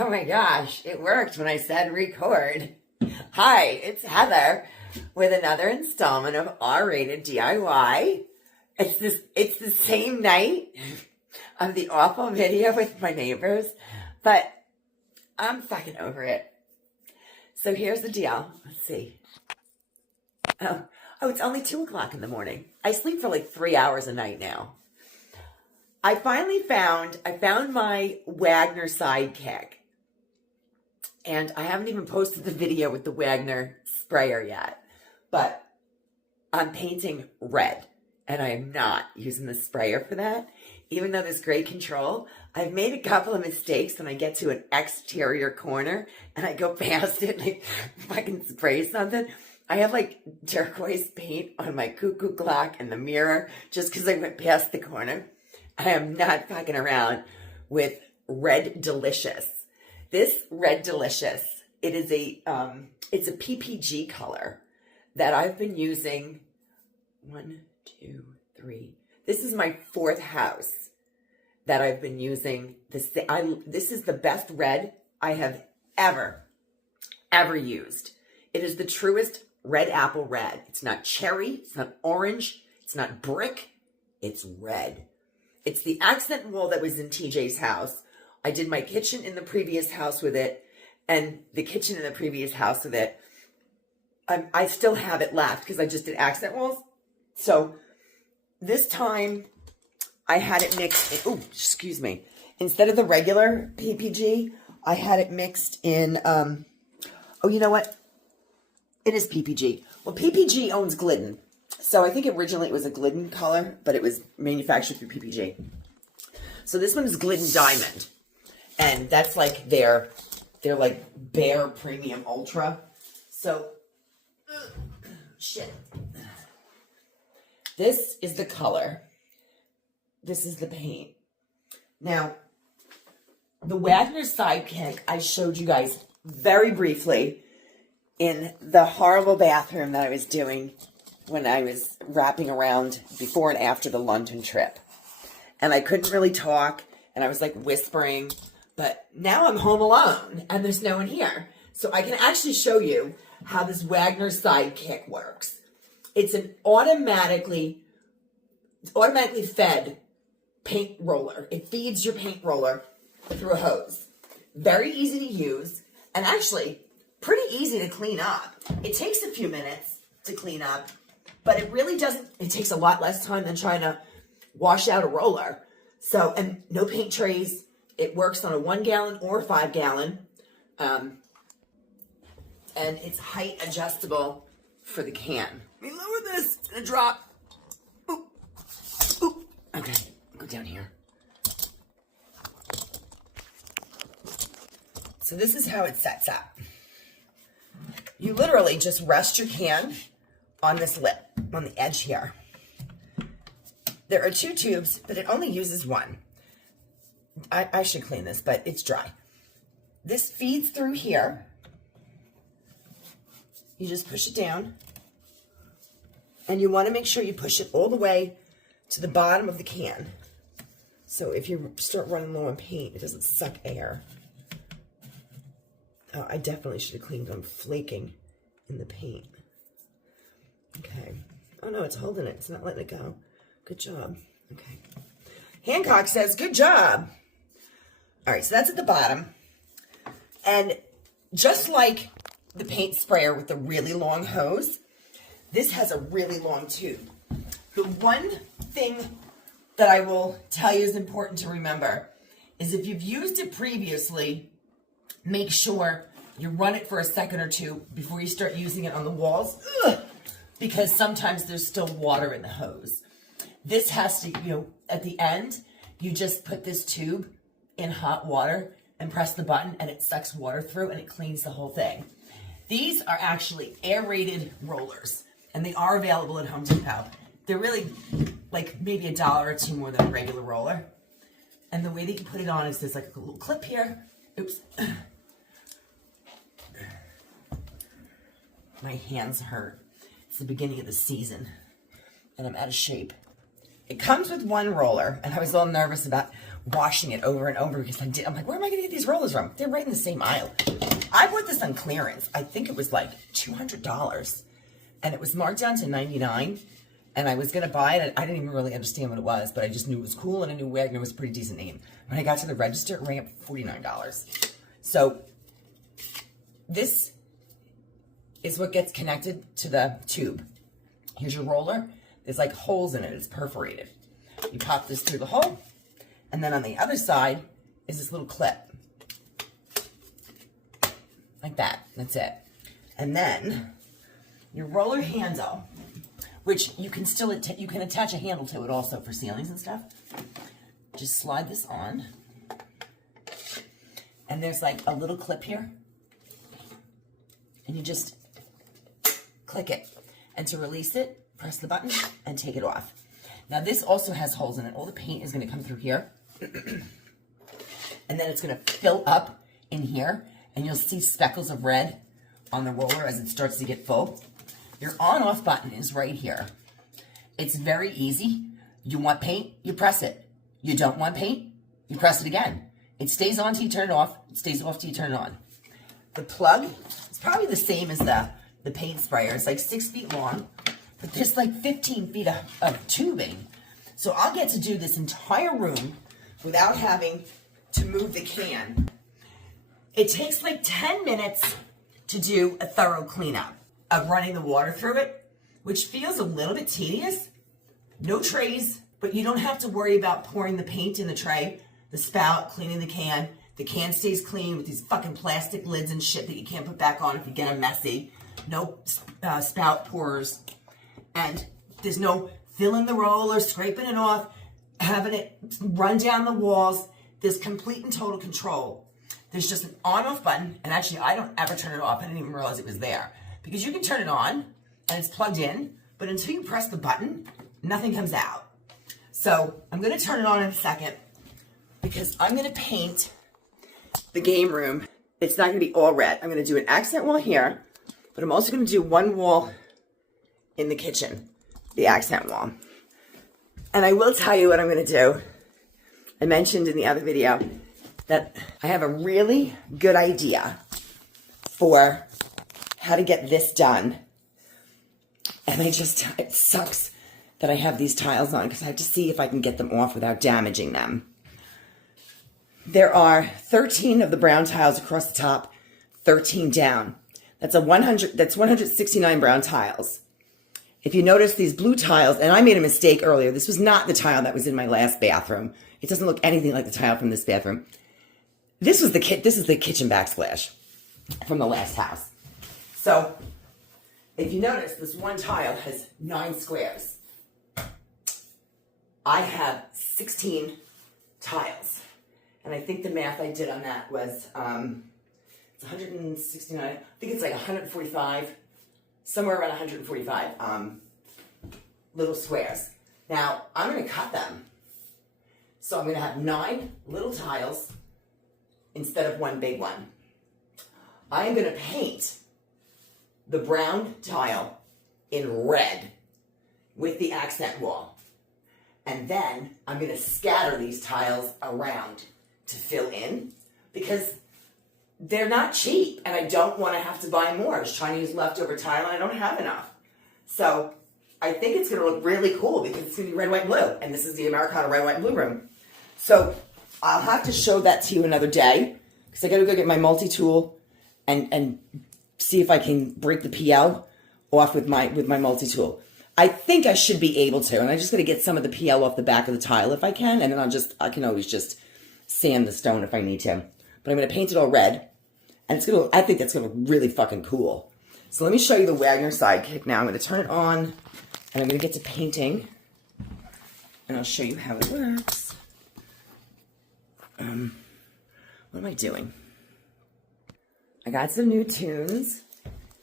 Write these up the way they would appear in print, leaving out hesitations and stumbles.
Oh my gosh, it worked when I said record. Hi, it's Heather with another installment of R-rated DIY. It's the same night of the awful video with my neighbors, but I'm fucking over it. So here's the deal. Let's see. Oh, it's only 2 o'clock in the morning. I sleep for like 3 hours a night now. I found my Wagner Sidekick. And I haven't even posted the video with the Wagner sprayer yet. But I'm painting red. And I am not using the sprayer for that. Even though there's great control, I've made a couple of mistakes when I get to an exterior corner and I go past it and I fucking spray something. I have like turquoise paint on my cuckoo clock and the mirror just because I went past the corner. I am not fucking around with Red Delicious. This Red Delicious, it's a PPG color that I've been using. 1, 2, 3. This is my 4th house that I've been using. This is the best red I have ever used. It is the truest red apple red. It's not cherry. It's not orange. It's not brick. It's red. It's the accent wall that was in TJ's house. I did my kitchen in the previous house with it, and the kitchen in the previous house with it. I still have it left because I just did accent walls. So this time I had it mixed. Excuse me. Instead of the regular PPG, I had it mixed in. You know what? It is PPG. Well, PPG owns Glidden. So I think originally it was a Glidden color, but it was manufactured through PPG. So this one is Glidden Diamond. And that's like their like Bare Premium Ultra. So, shit. This is the color. This is the paint. Now, the Wagner Sidekick I showed you guys very briefly in the horrible bathroom that I was doing when I was wrapping around before and after the London trip. And I couldn't really talk, and I was like whispering, but now I'm home alone, and there's no one here. So I can actually show you how this Wagner Sidekick works. It's an automatically fed paint roller. It feeds your paint roller through a hose. Very easy to use, and actually pretty easy to clean up. It takes a few minutes to clean up, but it really doesn't, it takes a lot less time than trying to wash out a roller. So, and no paint trays. It works on a 1 gallon or 5 gallon. And it's height adjustable for the can. Let me lower this. It's gonna drop. Oop. Oop. Okay, go down here. So this is how it sets up. You literally just rest your can on this lip, on the edge here. There are 2 tubes, but it only uses 1. I should clean this, but it's dry. This feeds through here. You just push it down. And you want to make sure you push it all the way to the bottom of the can. So if you start running low on paint, it doesn't suck air. Oh, I definitely should have cleaned. I'm flaking in the paint. Okay. Oh no, it's holding it. It's not letting it go. Good job. Okay. Hancock says, good job. All right, so that's at the bottom. And just like the paint sprayer with the really long hose, this has a really long tube. The one thing that I will tell you is important to remember is if you've used it previously, make sure you run it for a second or 2 before you start using it on the walls, because sometimes there's still water in the hose. This has to, at the end, you just put this tube in hot water and press the button and it sucks water through and it cleans the whole thing. These are actually aerated rollers and they are available at Home Depot. They're really like maybe $1 or 2 more than a regular roller. And the way that you put it on is there's like a little clip here. Oops. My hands hurt. It's the beginning of the season and I'm out of shape. It comes with 1 roller, and I was a little nervous about washing it over and over because I'm like, where am I going to get these rollers from? They're right in the same aisle. I bought this on clearance. I think it was like $200, and it was marked down to $99. And I was going to buy it. I didn't even really understand what it was, but I just knew it was cool, and I knew Wagner was a pretty decent name. When I got to the register, it rang up $49. So this is what gets connected to the tube. Here's your roller. There's like holes in it. It's perforated. You pop this through the hole, and then on the other side is this little clip. Like that. That's it. And then your roller handle, which you can still you can attach a handle to it also for ceilings and stuff. Just slide this on. And there's like a little clip here. And you just click it. And to release it, press the button and take it off. Now this also has holes in it. All the paint is going to come through here. And then it's going to fill up in here. And you'll see speckles of red on the roller as it starts to get full. Your on-off button is right here. It's very easy. You want paint, you press it. You don't want paint, you press it again. It stays on till you turn it off. It stays off till you turn it on. The plug is probably the same as the paint sprayer. It's like 6 feet long, but there's like 15 feet of tubing. So I'll get to do this entire room without having to move the can. It takes like 10 minutes to do a thorough cleanup of running the water through it, which feels a little bit tedious. No trays, but you don't have to worry about pouring the paint in the tray, the spout, cleaning the can. The can stays clean with these fucking plastic lids and shit that you can't put back on if you get them messy. No spout pours. And there's no filling the roller, scraping it off, having it run down the walls. There's complete and total control. There's just an on-off button, and actually I don't ever turn it off. I didn't even realize it was there. Because you can turn it on, and it's plugged in, but until you press the button, nothing comes out. So I'm going to turn it on in a second, because I'm going to paint the game room. It's not going to be all red. I'm going to do an accent wall here, but I'm also going to do one wall in the kitchen, the accent wall. And I will tell you what I'm going to do. I mentioned in the other video that I have a really good idea for how to get this done. And it sucks that I have these tiles on because I have to see if I can get them off without damaging them. There are 13 of the brown tiles across the top, 13 down. That's 169 brown tiles. If you notice these blue tiles, and I made a mistake earlier, this was not the tile that was in my last bathroom. It doesn't look anything like the tile from this bathroom. This is the kitchen backsplash from the last house. So, if you notice, this one tile has 9 squares. I have 16 tiles. And I think the math I did on that was, it's 169, I think it's like 145, somewhere around 145 little squares. Now, I'm going to cut them. So I'm going to have 9 little tiles instead of one big one. I am going to paint the brown tile in red with the accent wall. And then I'm going to scatter these tiles around to fill in because they're not cheap and I don't want to have to buy more. I was trying to use leftover tile and I don't have enough. So I think it's going to look really cool because it's going to be red, white, and blue. And this is the Americana red, white, and blue room. So I'll have to show that to you another day because I got to go get my multi-tool and see if I can break the PL off with my multi-tool. I think I should be able to, and I'm just going to get some of the PL off the back of the tile if I can, and then I can always just sand the stone if I need to. But I'm going to paint it all red, and I think that's going to look really fucking cool. So let me show you the Wagner Sidekick now. I'm going to turn it on, and I'm going to get to painting, and I'll show you how it works. What am I doing? I got some new tunes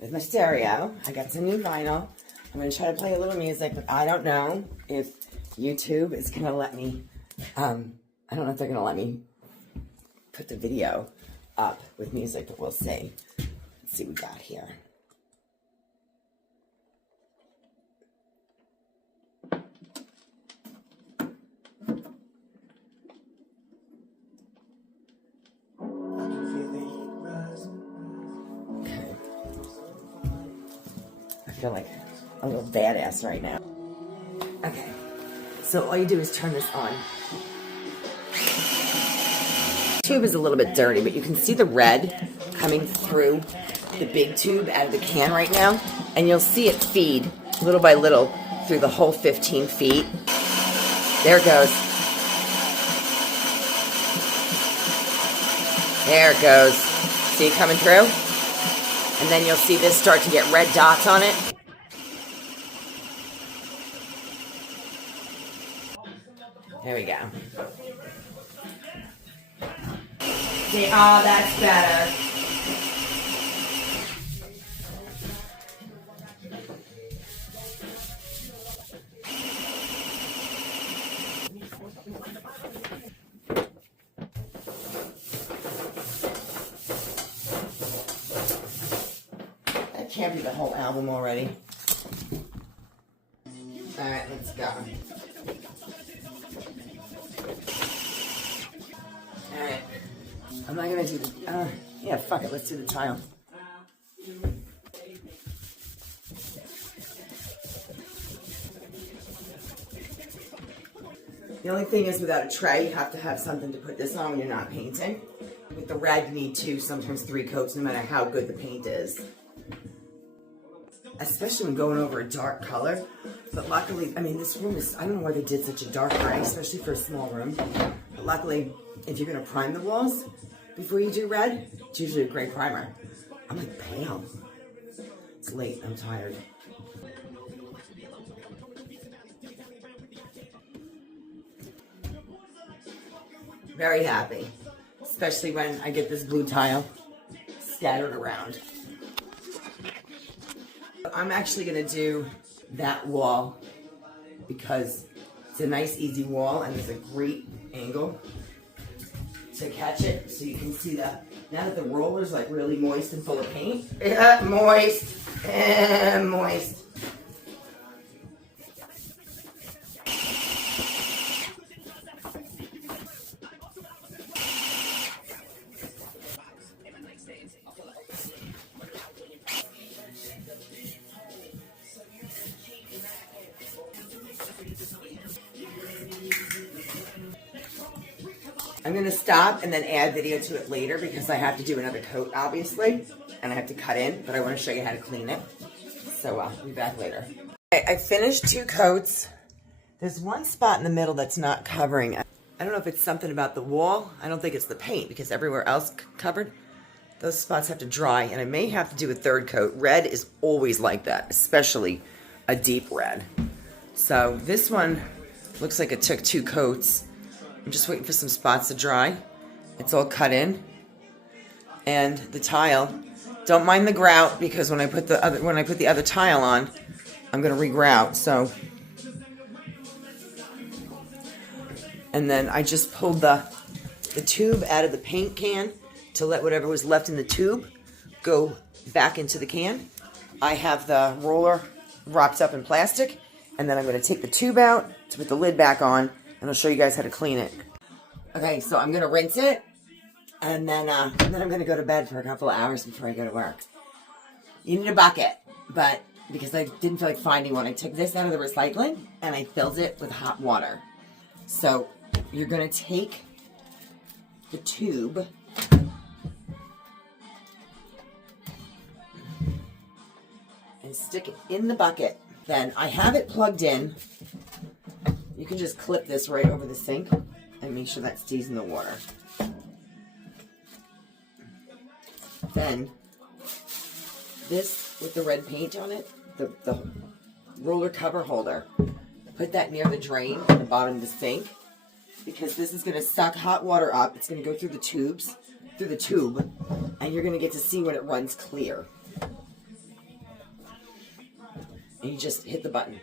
with my stereo. I got some new vinyl. I'm going to try to play a little music, but I don't know if YouTube is going to let me, I don't know if they're going to let me put the video up with music, but we'll see. Let's see what we got here. feel like a little badass right now. Okay, so all you do is turn this on. The tube is a little bit dirty, but you can see the red coming through the big tube out of the can right now, and you'll see it feed little by little through the whole 15 feet. There it goes. There it goes. See it coming through? And then you'll see this start to get red dots on it. There we go. See, oh, that's better. That can't be the whole album already. All right, let's go. All right. I'm not gonna do the, yeah, fuck it, let's do the tile. The only thing is without a tray, you have to have something to put this on when you're not painting. With the red, you need 2, sometimes 3 coats, no matter how good the paint is. Especially when going over a dark color. But luckily, I mean, this room is, I don't know why they did such a dark gray, especially for a small room. But luckily, if you're gonna prime the walls before you do red, it's usually a gray primer. I'm like pale. It's late, I'm tired. Very happy, especially when I get this blue tile scattered around. I'm actually gonna do that wall because it's a nice easy wall and there's a great angle to catch it, so you can see that now that the roller's like really moist and full of paint. Moist. Moist. I'm going to stop and then add video to it later because I have to do another coat, obviously, and I have to cut in, but I want to show you how to clean it. So I'll be back later. Okay, I finished 2 coats. There's one spot in the middle that's not covering. I don't know if it's something about the wall. I don't think it's the paint because everywhere else covered. Those spots have to dry, and I may have to do a 3rd coat. Red is always like that, especially a deep red. So this one looks like it took 2 coats. I'm just waiting for some spots to dry. It's all cut in. And the tile, don't mind the grout because when I put the other tile on, I'm going to re-grout. So, and then I just pulled the tube out of the paint can to let whatever was left in the tube go back into the can. I have the roller wrapped up in plastic, and then I'm going to take the tube out to put the lid back on, and I'll show you guys how to clean it. Okay, so I'm going to rinse it, and then I'm going to go to bed for a couple of hours before I go to work. You need a bucket, but because I didn't feel like finding one, I took this out of the recycling, and I filled it with hot water. So you're going to take the tube and stick it in the bucket. Then I have it plugged in. You can just clip this right over the sink and make sure that stays in the water. Then this with the red paint on it, the roller cover holder, put that near the drain at the bottom of the sink because this is going to suck hot water up. It's going to go through the tubes, through the tube, and you're going to get to see when it runs clear. And you just hit the button.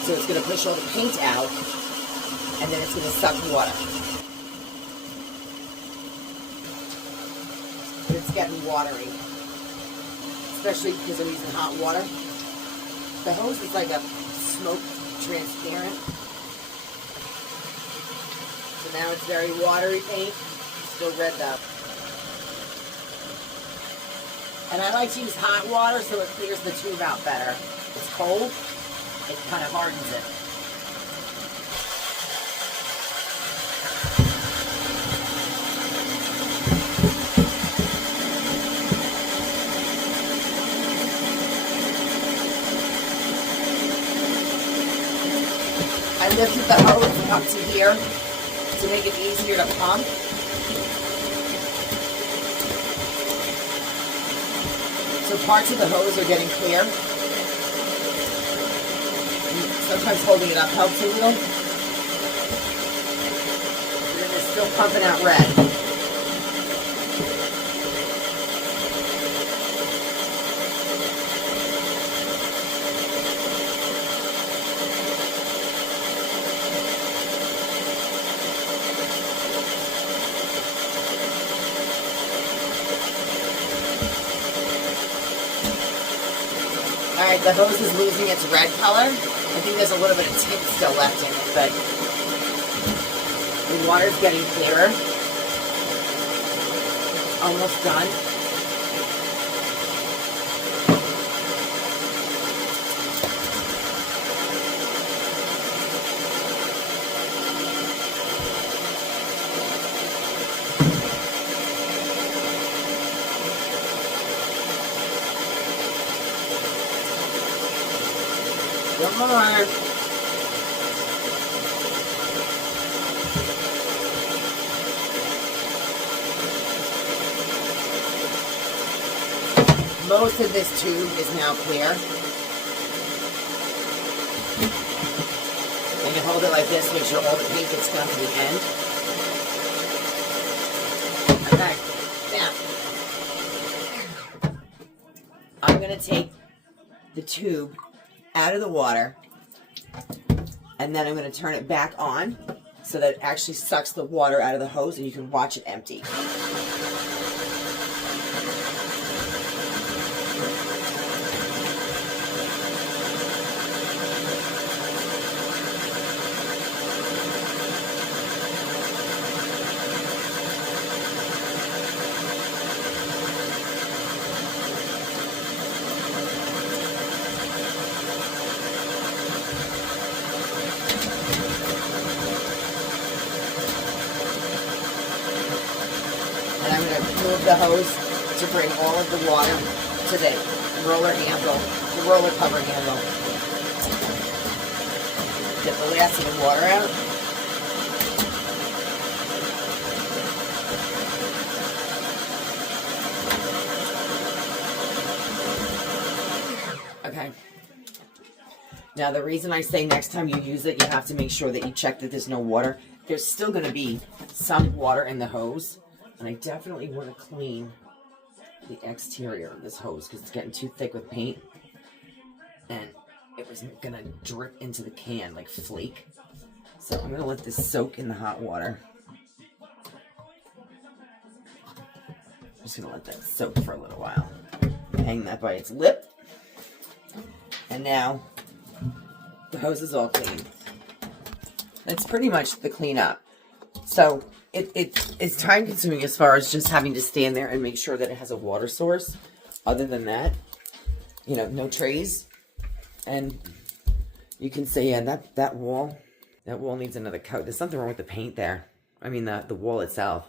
So it's going to push all the paint out, and then it's going to suck water. But it's getting watery, especially because I'm using hot water. The hose is like a smoke transparent. So now it's very watery paint. Still red though. And I like to use hot water so it clears the tube out better. It's cold, it kind of hardens it. I lifted the hose up to here to make it easier to pump. So parts of the hose are getting clear. And sometimes holding it up helps a little. And then it's still pumping out red. Alright, the hose is losing its red color. I think there's a little bit of tint still left in it, but the water's getting clearer. Almost done. One more. Most of this tube is now clear. And you hold it like this, make sure all the paint gets done to the end. Okay, now I'm going to take the tube out of the water, and then I'm going to turn it back on so that it actually sucks the water out of the hose and you can watch it empty. And I'm going to move the hose to bring all of the water to the roller handle, the roller cover handle. Get the last of the water out. Okay. Now the reason I say next time you use it, you have to make sure that you check that there's no water. There's still going to be some water in the hose. And I definitely want to clean the exterior of this hose because it's getting too thick with paint. And it was going to drip into the can like flake. So I'm going to let this soak in the hot water. I'm just going to let that soak for a little while. Hang that by its lip. And now the hose is all clean. That's pretty much the cleanup. So it's time consuming as far as just having to stand there and make sure that it has a water source. Other than that, you know, no trays. And you can say, yeah, that wall needs another coat. There's something wrong with the paint there. I mean, the wall itself.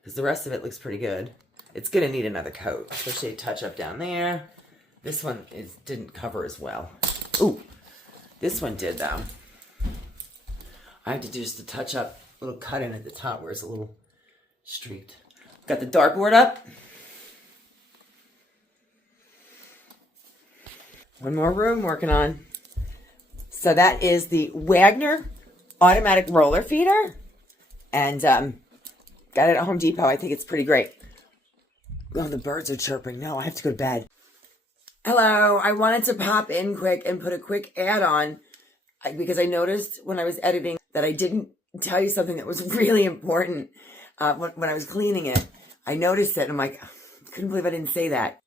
Because the rest of it looks pretty good. It's going to need another coat, especially a touch up down there. This one didn't cover as well. Ooh, this one did though. I have to do just a touch up, little cut in at the top where it's a little streaked. Got the dartboard up. One more room working on. So that is the Wagner automatic roller feeder. And got it at Home Depot. I think it's pretty great. Oh, the birds are chirping. No, I have to go to bed. Hello, I wanted to pop in quick and put a quick ad on because I noticed when I was editing that I didn't tell you something that was really important when I was cleaning it. I noticed it and I'm like, I couldn't believe I didn't say that.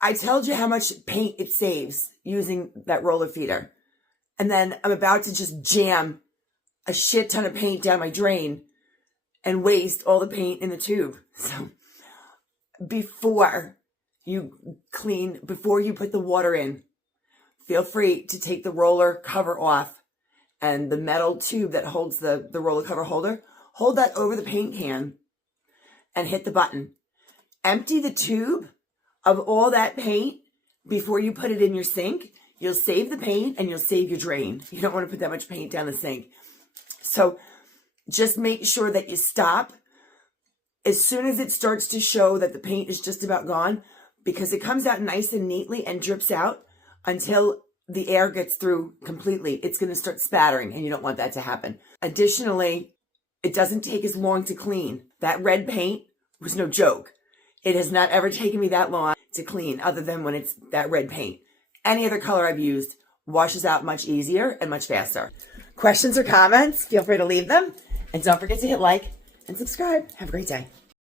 I told you how much paint it saves using that roller feeder. And then I'm about to just jam a shit ton of paint down my drain and waste all the paint in the tube. So before you clean before you put the water in. Feel free to take the roller cover off and the metal tube that holds the roller cover holder. Hold that over the paint can and hit the button. Empty the tube of all that paint before you put it in your sink. You'll save the paint and you'll save your drain. You don't want to put that much paint down the sink. So just make sure that you stop as soon as it starts to show that the paint is just about gone, because it comes out nice and neatly and drips out until the air gets through completely. It's going to start spattering, and you don't want that to happen. Additionally, it doesn't take as long to clean. That red paint was no joke. It has not ever taken me that long to clean other than when it's that red paint. Any other color I've used washes out much easier and much faster. Questions or comments? Feel free to leave them. And don't forget to hit like and subscribe. Have a great day.